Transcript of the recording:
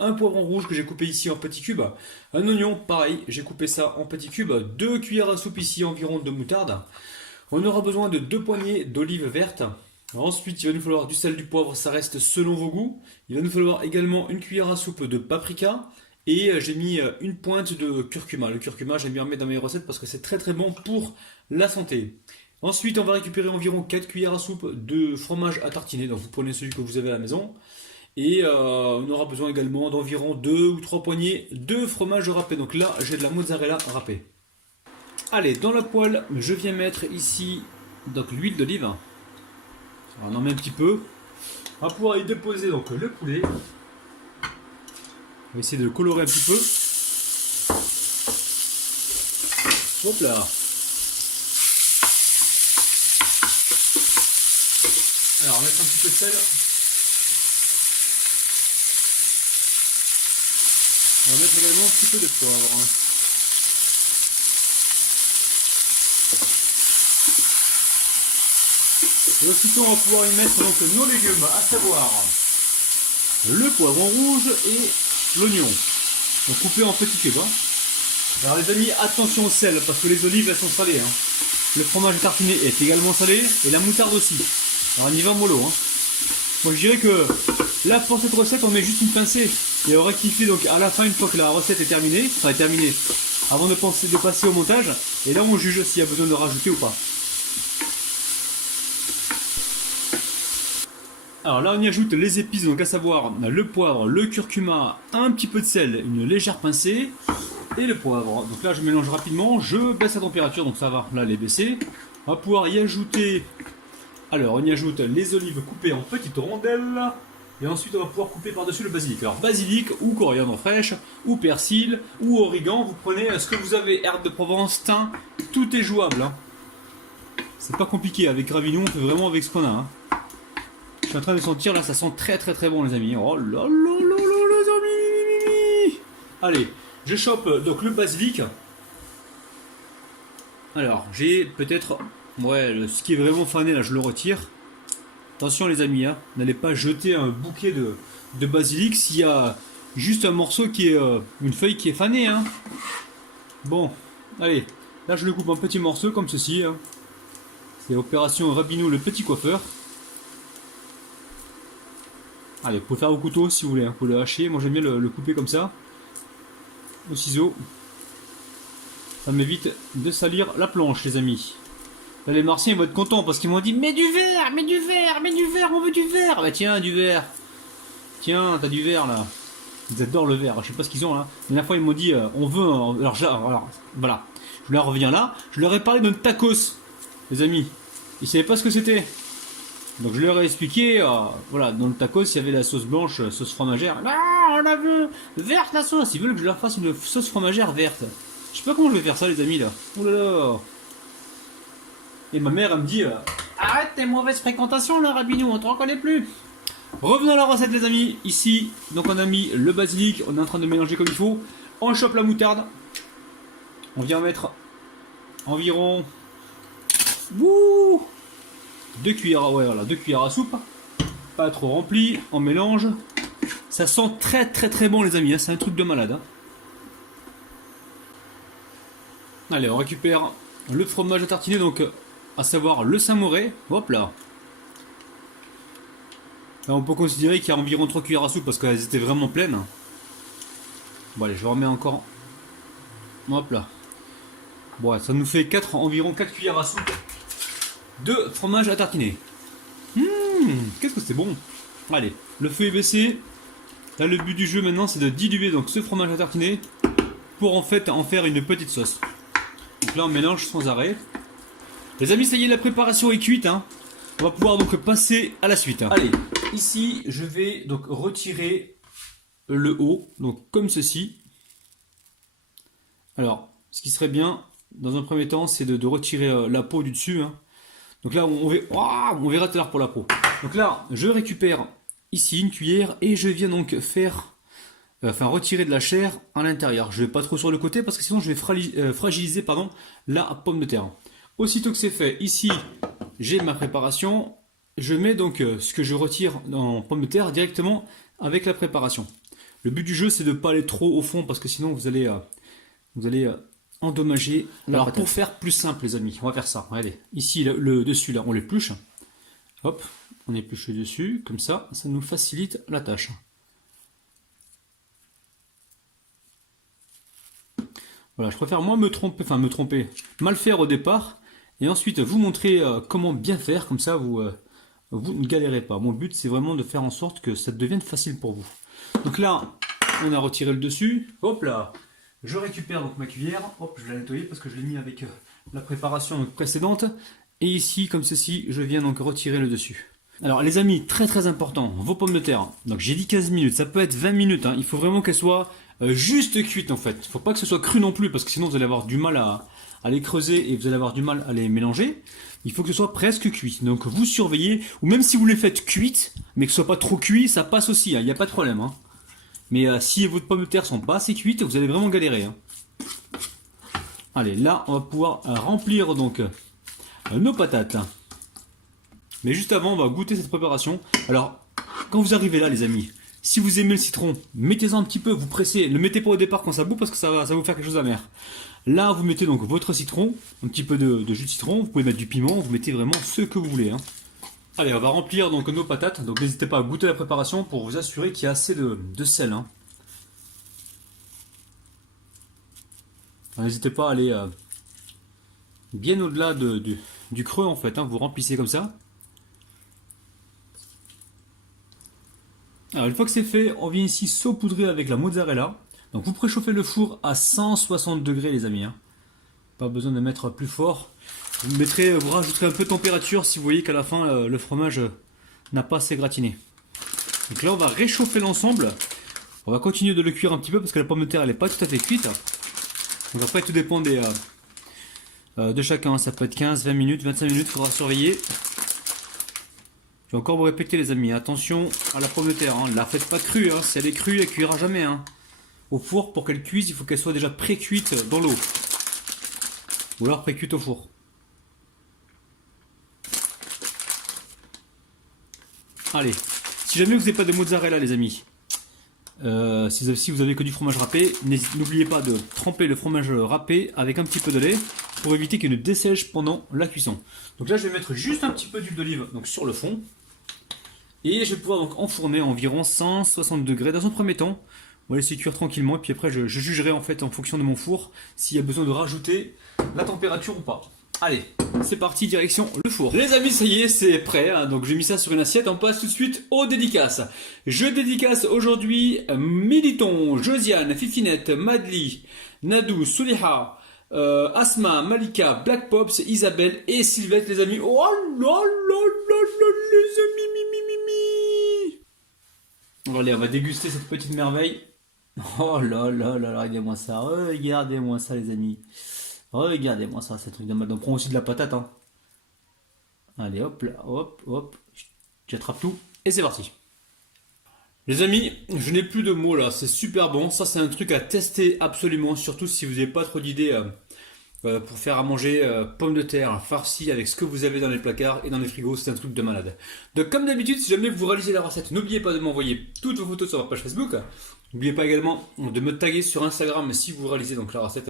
Un poivron rouge que j'ai coupé ici en petits cubes. Un oignon, pareil, j'ai coupé ça en petits cubes. 2 cuillères à soupe ici environ de moutarde. On aura besoin de 2 poignées d'olives vertes. Ensuite, il va nous falloir du sel, du poivre, ça reste selon vos goûts. Il va nous falloir également une cuillère à soupe de paprika. Et j'ai mis une pointe de curcuma. Le curcuma, j'aime bien en mettre dans mes recettes parce que c'est très très bon pour la santé. Ensuite, on va récupérer environ 4 cuillères à soupe de fromage à tartiner. Donc vous prenez celui que vous avez à la maison. Et on aura besoin également d'environ 2 ou 3 poignées de fromage râpé. Donc là, j'ai de la mozzarella râpée. Allez, dans la poêle, je viens mettre ici donc l'huile d'olive. On en met un petit peu. On va pouvoir y déposer donc le poulet. On va essayer de le colorer un petit peu. Hop là. Alors, on va mettre un petit peu de sel. On va mettre également un petit peu de poivre. Et aussitôt, on va pouvoir y mettre donc nos légumes, à savoir le poivron rouge et l'oignon. Donc coupé en petits cubes. Alors les amis, attention au sel, parce que les olives elles sont salées. Le fromage tartiné est également salé, et la moutarde aussi. Alors on y va mollo. Moi je dirais que là pour cette recette on met juste une pincée. Et on rectifie donc à la fin une fois que la recette est terminée, avant de passer au montage. Et là on juge s'il y a besoin de rajouter ou pas. Alors là on y ajoute les épices, donc à savoir le poivre, le curcuma, un petit peu de sel, une légère pincée et le poivre. Donc là je mélange rapidement, je baisse la température, donc ça va, là les baisser. On va pouvoir y ajouter, alors on y ajoute les olives coupées en petites rondelles. Et ensuite on va pouvoir couper par-dessus le basilic. Alors basilic ou coriandre fraîche, ou persil, ou origan, vous prenez ce que vous avez, herbe de Provence, thym, tout est jouable. C'est pas compliqué, avec Gravillon on fait vraiment avec ce qu'on a. Je suis en train de sentir là, ça sent très très très bon les amis. Oh là là là là les amis. Allez, je chope donc le basilic. Alors, j'ai peut-être... Ouais, ce qui est vraiment fané là, je le retire. Attention les amis, n'allez pas jeter un bouquet de basilic s'il y a juste un morceau qui est... une feuille qui est fanée. Bon, allez, là je le coupe en petits morceaux comme ceci. C'est opération Rabinou le petit coiffeur. Allez, vous pouvez faire au couteau si vous voulez, vous pouvez le hacher. Moi j'aime bien le couper comme ça, au ciseau. Ça m'évite de salir la planche, les amis. Là, les Martiens ils vont être contents parce qu'ils m'ont dit mais du verre, mais du verre, mais du verre, on veut du verre. Bah tiens, du verre. Tiens, t'as du verre là. Ils adorent le verre, je sais pas ce qu'ils ont là. La dernière fois ils m'ont dit on veut. Alors voilà, je leur reviens là. Je leur ai parlé d'un tacos, les amis. Ils savaient pas ce que c'était. Donc je leur ai expliqué, voilà, dans le tacos il y avait la sauce blanche, sauce fromagère. Non, on a vu verte la sauce. Ils veulent que je leur fasse une sauce fromagère verte. Je sais pas comment je vais faire ça les amis là. Oh là là. Et ma mère elle me dit arrête tes mauvaises fréquentations là Rabinou, on te reconnaît plus. Revenons à la recette les amis. Ici, donc on a mis le basilic, on est en train de mélanger comme il faut. On chope la moutarde. On vient mettre environ... Wouh, 2 cuillères, ouais, voilà, 2 cuillères à soupe, pas trop rempli, on mélange. Ça sent très très très bon les amis, c'est un truc de malade. Allez, on récupère le fromage à tartiner, donc à savoir le Saint-Moré, hop là. Là on peut considérer qu'il y a environ 3 cuillères à soupe parce qu'elles étaient vraiment pleines. Bon allez, je remets encore, hop là. Bon, ça nous fait environ 4 cuillères à soupe de fromage à tartiner. Qu'est-ce que c'est bon. Allez, le feu est baissé. Là le but du jeu maintenant c'est de diluer donc ce fromage à tartiner pour en fait en faire une petite sauce. Donc là on mélange sans arrêt. Les amis, ça y est, la préparation est cuite. On va pouvoir donc passer à la suite. Allez, ici je vais donc retirer le haut, donc comme ceci. Alors, ce qui serait bien dans un premier temps c'est de retirer la peau du dessus. Donc là, on verra tout à l'heure pour la peau. Donc là, je récupère ici une cuillère et je viens donc retirer de la chair à l'intérieur. Je ne vais pas trop sur le côté parce que sinon je vais fragiliser la pomme de terre. Aussitôt que c'est fait, ici, j'ai ma préparation. Je mets donc ce que je retire en pomme de terre directement avec la préparation. Le but du jeu, c'est de ne pas aller trop au fond parce que sinon vous allez endommager. Alors pour faire plus simple, les amis, on va faire ça. Regardez, ici le dessus là, on l'épluche. Hop, on épluche le dessus, comme ça nous facilite la tâche. Voilà, je préfère moi me tromper, mal faire au départ, et ensuite vous montrer comment bien faire, comme ça vous ne galérez pas. Mon but c'est vraiment de faire en sorte que ça devienne facile pour vous. Donc là, on a retiré le dessus, hop là, je récupère donc ma cuillère, hop, je vais la nettoyer parce que je l'ai mis avec la préparation précédente, et ici, comme ceci, je viens donc retirer le dessus. Alors les amis, très important, vos pommes de terre, donc j'ai dit 15 minutes, ça peut être 20 minutes, hein. Il faut vraiment qu'elles soient juste cuites en fait. Il ne faut pas que ce soit cru non plus parce que sinon vous allez avoir du mal à les creuser et vous allez avoir du mal à les mélanger. Il faut que ce soit presque cuit. Donc vous surveillez, ou même si vous les faites cuites, mais que ce soit pas trop cuit, ça passe aussi, hein. Il n'y a pas de problème. Hein. Mais si vos pommes de terre sont pas assez cuites, vous allez vraiment galérer. Hein. Allez, là on va pouvoir remplir donc nos patates. Mais juste avant, on va goûter cette préparation. Alors, quand vous arrivez là, les amis, si vous aimez le citron, mettez-en un petit peu, vous pressez. Ne le mettez pas au départ quand ça bout parce que ça va vous faire quelque chose d'amer. Là, vous mettez donc votre citron, un petit peu de jus de citron. Vous pouvez mettre du piment, vous mettez vraiment ce que vous voulez. Hein. Allez, on va remplir donc nos patates. Donc, n'hésitez pas à goûter la préparation pour vous assurer qu'il y a assez de sel. Hein. N'hésitez pas à aller bien au-delà du creux en fait. Hein. Vous remplissez comme ça. Alors une fois que c'est fait, on vient ici saupoudrer avec la mozzarella. Donc vous préchauffez le four à 160 degrés les amis. Hein. Pas besoin de mettre plus fort. Vous rajouterez un peu de température si vous voyez qu'à la fin le fromage n'a pas assez gratiné. Donc là on va réchauffer l'ensemble. On va continuer de le cuire un petit peu parce que la pomme de terre elle n'est pas tout à fait cuite. Donc après tout dépend de chacun. Ça peut être 15, 20 minutes, 25 minutes, il faudra surveiller. Je vais encore vous répéter les amis, attention à la pomme de terre, hein. La faites pas crue, hein. Si elle est crue, elle cuira jamais. Hein. Au four, pour qu'elle cuise, il faut qu'elle soit déjà pré-cuite dans l'eau. Ou alors pré-cuite au four. Allez, si jamais vous n'avez pas de mozzarella les amis, si vous avez que du fromage râpé, n'oubliez pas de tremper le fromage râpé avec un petit peu de lait pour éviter qu'il ne dessèche pendant la cuisson. Donc là je vais mettre juste un petit peu d'huile d'olive sur le fond. Et je vais pouvoir donc enfourner environ 160 degrés dans un premier temps. On va laisser cuire tranquillement et puis après je jugerai en fait en fonction de mon four s'il y a besoin de rajouter la température ou pas. Allez, c'est parti, direction le four. Les amis, ça y est, c'est prêt. Hein, donc j'ai mis ça sur une assiette. On passe tout de suite aux dédicaces. Je dédicace aujourd'hui Militon, Josiane, Fifinette, Madly, Nadou, Souliha, Asma, Malika, Black Pops, Isabelle et Sylvette, les amis. Oh là là là là, les amis, Bon, allez, on va déguster cette petite merveille. Oh là là là là, regardez-moi ça, les amis. Regardez-moi ça, c'est un truc de malade. On prend aussi de la patate. Hein. Allez, hop là, hop. J'attrape tout et c'est parti. Les amis, je n'ai plus de mots là, c'est super bon. Ça, c'est un truc à tester absolument, surtout si vous n'avez pas trop d'idées pour faire à manger pommes de terre farcies avec ce que vous avez dans les placards et dans les frigos. C'est un truc de malade. Donc, comme d'habitude, si jamais vous réalisez la recette, n'oubliez pas de m'envoyer toutes vos photos sur ma page Facebook. N'oubliez pas également de me taguer sur Instagram si vous réalisez donc la recette.